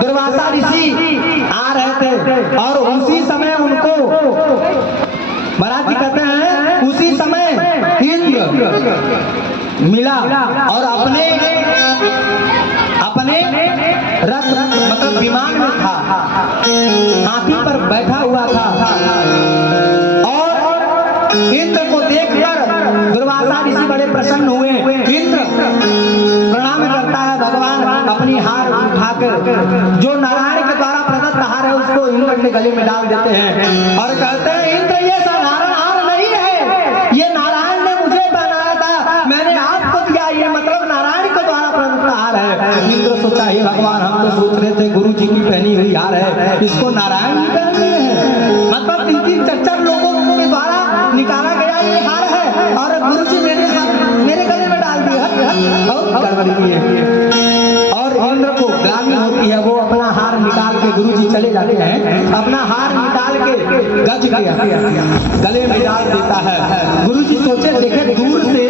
दुर्वासा ऋषि आ रहे थे और उसी समय उनको महाराज जी कहते हैं उसी समय इंद्र मिला और अपने रथ मतलब विमान में था, हाथी पर बैठा हुआ था और इंद्र को देखकर दुर्वासा ऋषि बड़े प्रसन्न हुए। इंद्र प्रणाम करता है, भगवान अपनी हार उठाकर जो नारायण के द्वारा प्रदत्त हार है उसको इंद्र के गले में डाल देते हैं और कहते हैं इंद्र ये साधारण हार नहीं है, ये नारायण ने मुझे बनाया था, मैंने आपको दिया, ये मतलब नारायण के द्वारा प्रदत्त हार है। इंद्र सोचा हे भगवान हम तो सोच रहे थे गुरु जी की पहनी हुई हार है, इसको नारायण ही पहनते हैं, मतलब 3-4 लोगों के द्वारा निकाला गया ये हार है और गुरु जी मेरे गले में डाल दिया और गड़बड़ी की है। और इंद्र को ग्लानि होती है, वो अपना हार निकाल के गुरु जी चले जाते हैं, अपना हार निकाल के गज के गले में डाल देता है। गुरु जी सोचे देखे दूर से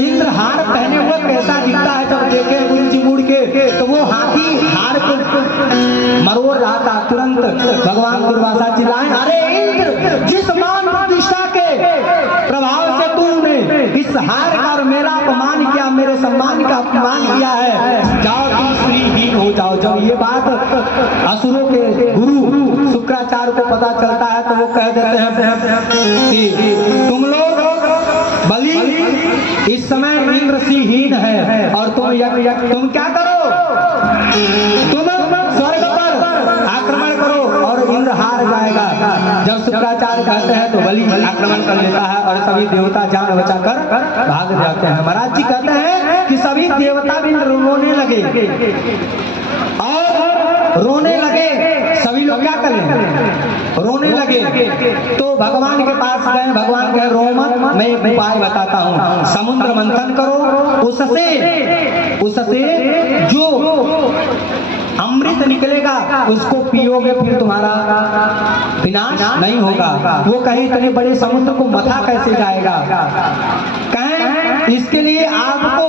इंद्र हार पहने हुए कैसा दिखता है, जब देखे गुरु जी मुड़ के तो वो हाथी हार को मरोड़ रहा था। तुरंत भगवान दुर्वासा चिल्लाए अरे इंद्र, जिस मान प्रतिष्ठा के प्रभाव से तूने इस हार का और मेरा अपमान किया, मेरे सम्मान का अपमान किया है, जाओ तुम श्रीहीन हो जाओ। जब ये बात असुरों के गुरु शुक्राचार्य को पता चलता है तो वो कह देते हैं कि तुम लोग बलि इस समय इंद्र श्रीहीन है और तुम क्या करो, तुम स्वर्ग पर आक्रमण करो और इंद्र हार जाएगा। जब शुक्राचार्य कहते हैं तो बलि आक्रमण कर लेता है और सभी देवता जान बचाकर भाग जाते हैं। महाराज जी कहते हैं कि सभी देवता भी रोने लगे और रोने लगे, सभी लोग क्या करें रोने लगे। तो भगवान के पास गए, भगवान कहे रो मत, मैं एक उपाय बताता हूँ, समुद्र मंथन करो, उससे जो अमृत निकलेगा उसको पियोगे फिर तुम्हारा विनाश नहीं होगा। वो कहे इतने बड़े समुद्र को मथा कैसे जाएगा, कहें इसके लिए आपको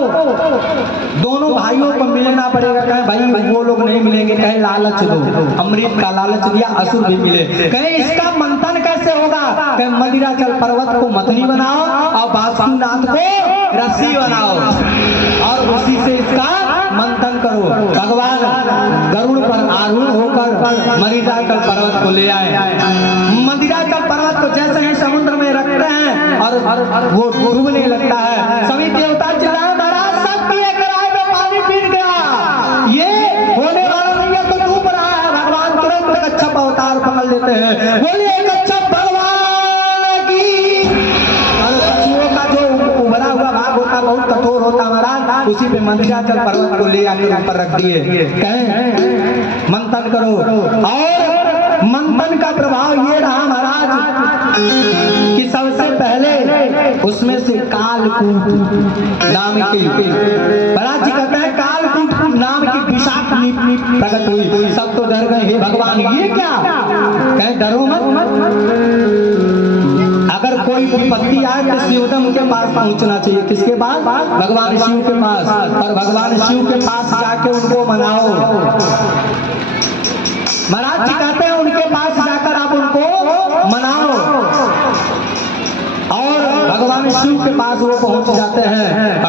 दोनों भाइयों को मिलना पड़ेगा। कहें भाई वो लोग नहीं मिलेंगे, कहे लालच दो, अमृत का लालच दिया असुर भी मिले। कहे इसका मंथन कैसे होगा, कहे मंदिराचल पर्वत को मथनी बनाओ और बासुनाथ को रस्सी बनाओ और उसी से इसका मंथन करो। भगवान गरुड़ पर आरूढ़ होकर मंदिराचल पर्वत को ले आए। मंदिराचल पर्वत को जैसे ही समुद्र में रखते हैं और वो डूबने लगता है, सभी देवता चिल्लाए महाराज सब पिए कराए में पानी पीट गया, ये होने वाला नहीं है तो डूब रहा है। भगवान तुरंत कच्छप अवतार पकड़ लेते हैं, बोलिए कच्छप भगवान की। और पशुओं का जो उभरा हुआ भाग होता बहुत कठोर होता महाराज, उसी पे मंदिराचल पर्वत को ले आकर ऊपर रख दिए, कहें मंथन करो। और मंथन का प्रभाव ये रहा महाराज कि सबसे पहले उसमें से कालकूट नाम की, महाराज जी कहते हैं कालकूट नाम की विषाक्त प्रकट हुई। सब तो डर गए, हे भगवान ये क्या, कहें डरो मत, अगर कोई विपत्ति आए तो शिवदम के पास पहुंचना चाहिए। किसके पास, भगवान शिव के पास, और भगवान शिव के पास जाके उनको मनाओ। महाराज जी कहते हैं उनके पास जाकर आप उनको मनाओ और भगवान शिव के पास वो पहुंच जाते हैं।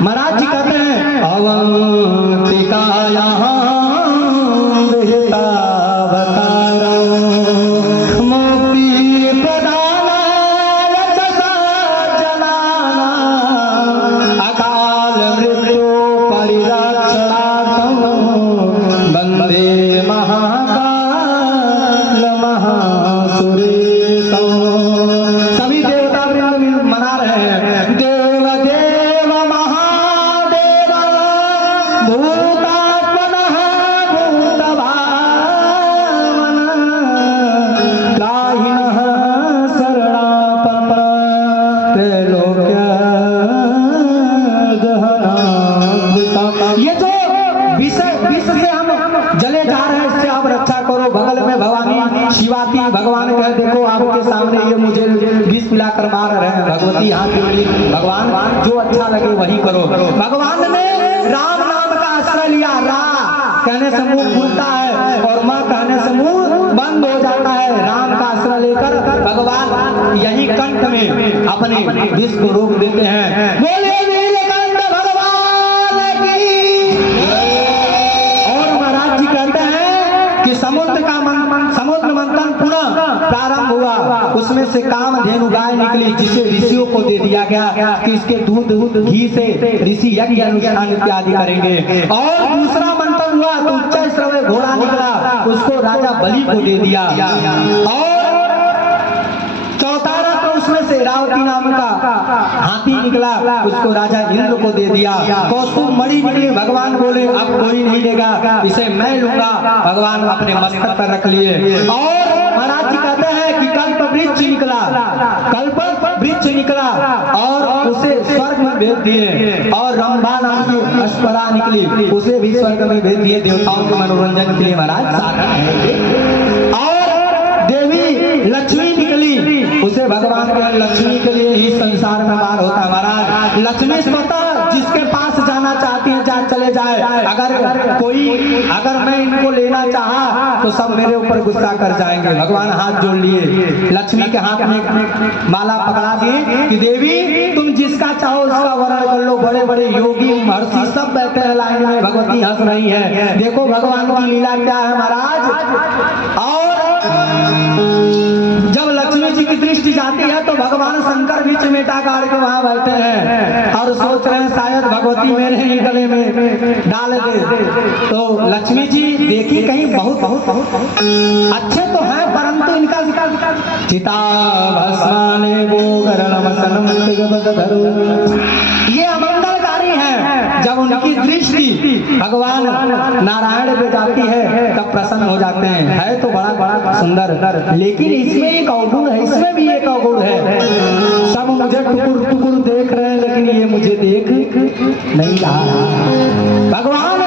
महाराज जी कहते हैं अवंतिकाया सभी देवता मना कर मार रहे हैं। भगवती हाथ जोड़ी, भगवान जो अच्छा लगे वही करो। भगवान ने राम नाम का आश्रय लिया। रा कहने से मुंह खुलता है और माँ कहने से मुंह बंद हो जाता है। राम का आश्रय लेकर भगवान यही कंठ में अपने विष को रोक देते हैं। बोले नीलकंठ भगवान की। और महाराज जी कहते हैं कि समुद्र मंथन पुनः प्रारंभ हुआ। उसमें से कामधेनु गाय निकली जिसे ऋषियों को दे दिया गया कि इसके दूध घी से ऋषि यज्ञ अनुष्ठान इत्यादि करेंगे। और दूसरा मंथन हुआ तो उच्चैःश्रवय घोड़ा निकला, उसको राजा बलि को दे दिया। और चौथा रत्न उसमें से रावती नाम का हाथी निकला, उसको राजा इंद्र को दे दिया। कौस्तुभ मणि निकली, भगवान बोले अब कोई नहीं लेगा, इसे मैं लूंगा। भगवान अपने मस्तक पर रख लिए। और महाराज जी कहते हैं कि कल्प वृक्ष निकला और उसे स्वर्ग में भेज दिए। और रंभा नाम की अश्वरा निकली, उसे भी स्वर्ग में भेज दिए देवताओं के मनोरंजन के लिए। महाराज साधन है। और देवी लक्ष्मी निकली, उसे भगवान के लक्ष्मी के लिए ही संसार में बार होता है। महाराज लक्ष्मी स्वतः जिसके पास जाना चाहती है चले जाए। अगर मैं इनको लेना चाहा तो सब मेरे ऊपर गुस्सा कर जाएंगे। भगवान हाथ जोड़ लिए, लक्ष्मी के हाथ में माला पकड़ा दिए कि देवी तुम जिसका चाहो उसका वरण कर लो। बड़े बड़े योगी महर्षि सब बैठे हैं लाइन में, भगवती हंस रही है। देखो भगवान की लीला क्या है महाराज। और जब लक्ष्मी जी की दृष्टि जाती है तो भगवान शंकर बीच में टाकार के वहां बैठे हैं और सोच रहे हैं शायद भगवती मेरे ही गले में डाल दे। तो लक्ष्मी जी देखी कहीं बहुत अच्छे तो हैं परंतु इनका चिता भस्माने ये अमंगलकारी है। जब उनकी दृष्टि भगवान नारायण पे जाती है तब प्रसन्न हो जाते हैं। है तो बड़ा सुंदर, लेकिन इसमें एक अवगुण है, इसमें भी एक अवगुण है। सब मुझे टुकुर देख रहे हैं लेकिन ये मुझे देख नहीं रहा। भगवान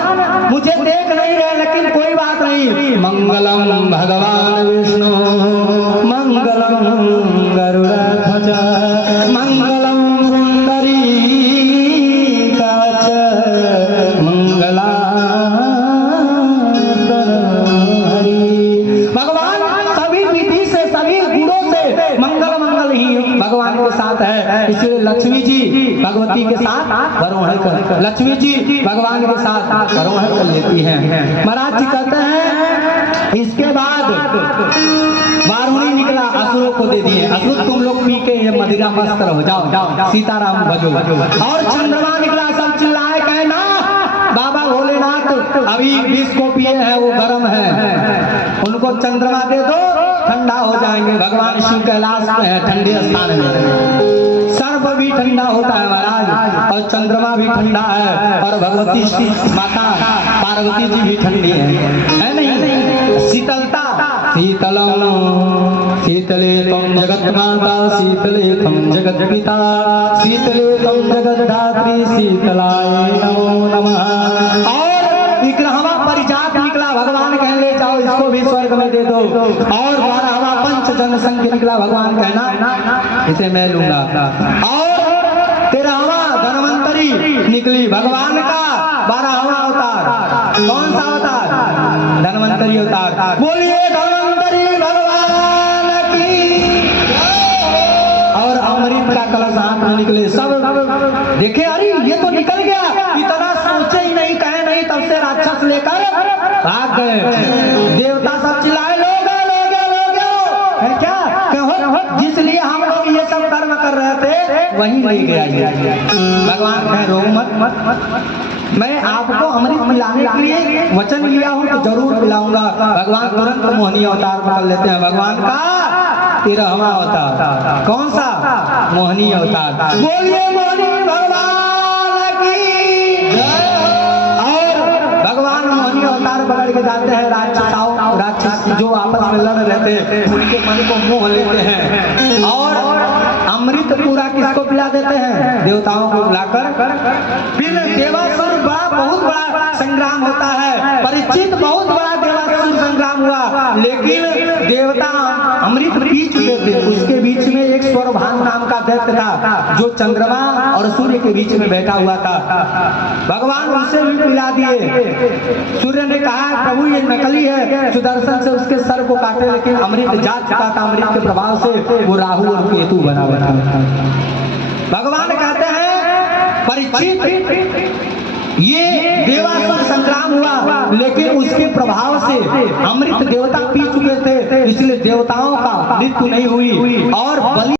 मुझे देख नहीं रहे लेकिन कोई बात नहीं। मंगलम भगवान विष्णु मंगलम गरुड़ध्वज मंगलम पुंडरीकाक्ष मंगला भगवान के साथ है। इसलिए लक्ष्मी जी भगवती के साथ आरोहण कर, लक्ष्मी जी भगवान के साथ आरोहण कर लेती हैं। महाराज जी कहते हैं इसके बाद वारुणी निकला, असुरों को दे दिए। असुर तुम लोग पी के ये मदिरा मस्त रहो, जाओ सीताराम भजो। और चंद्रमा निकला, सब चिल्लाए कहना बाबा भोलेनाथ अभी विष को पिए हैं, वो गर्म है, उनको चंद्रमा दे दो ठंडा हो जाएंगे। भगवान शिव कैलाश में है, ठंडे स्थान में सर्प भी ठंडा होता है महाराज, और चंद्रमा भी ठंडा है, और भगवती माता पार्वती जी भी ठंडी है नहीं? शीतलता शीतलम शीतले तम जगत माता शीतले तम जगत पिता शीतले तम जगत धात्री शीतलाय नमो नमः। और विग्रहवा परिजात निकला, भगवान कह ले जाओ इसको भी स्वर्ग में दे दो। और 12वां पंच जनसंख्य निकला, भगवान कहना इसे मैं लूंगा। और 13वां धन्वंतरी निकली, भगवान का 12वां अवतार। कौन सा अवतार? धन्वंतरी अवतार। बोलिए धन्वंतरी भगवान की। और अमृत का कलश हाथ में निकले, सब देखे अरे ये तो निकल गया, इतना सोचे ही नहीं कहे नहीं, तब से राक्षस लेकर भाग गए। देवता सब चिल्लाए लोग है क्या कहो, जिसलिए हम लोग ये सब कर्म कर रहे थे वही ले गया। भगवान कह रो मत, मैं आपको अमृत पिलाने के लिए वचन लिया हूँ तो जरूर पिलाऊंगा। भगवान तुरंत मोहिनी अवतार पकड़ लेते हैं। भगवान का 13वां अवतार कौन सा? मोहिनी अवतार। बोलिए मोहिनी भगवान की। और भगवान मोहिनी अवतार पकड़ के जाते हैं, राक्षस जो आपस में लड़ रहते हैं उनके मन को मोह लेते हैं, और अमृत पूरा किसको पिला देते हैं? देवताओं को बुलाकर। फिर देवासुर बहुत बड़ा संग्राम होता है। परीक्षित बहुत बड़ा देवासुर संग्राम हुआ, लेकिन देवता अमृत पी चुके थे। उसके बीच में एक स्वरभान नाम का दैत्य था, जो चंद्रमा और सूर्य के बीच में बैठा हुआ था। भगवान उसे भी पिला दिए। सूर्य ने कहा प्रभु ये नकली है, सुदर्शन से उसके सर को काटे, लेकिन अमृत जा चुका था। अमृत के प्रभाव से वो राहु और केतु बना बैठा था। भगवान कहते हैं परीक्षित ये देवासुर संग्राम हुआ, लेकिन उसके प्रभाव से अमृत देवता पी चुके थे, इसलिए देवताओं का मृत्यु नहीं हुई और बलि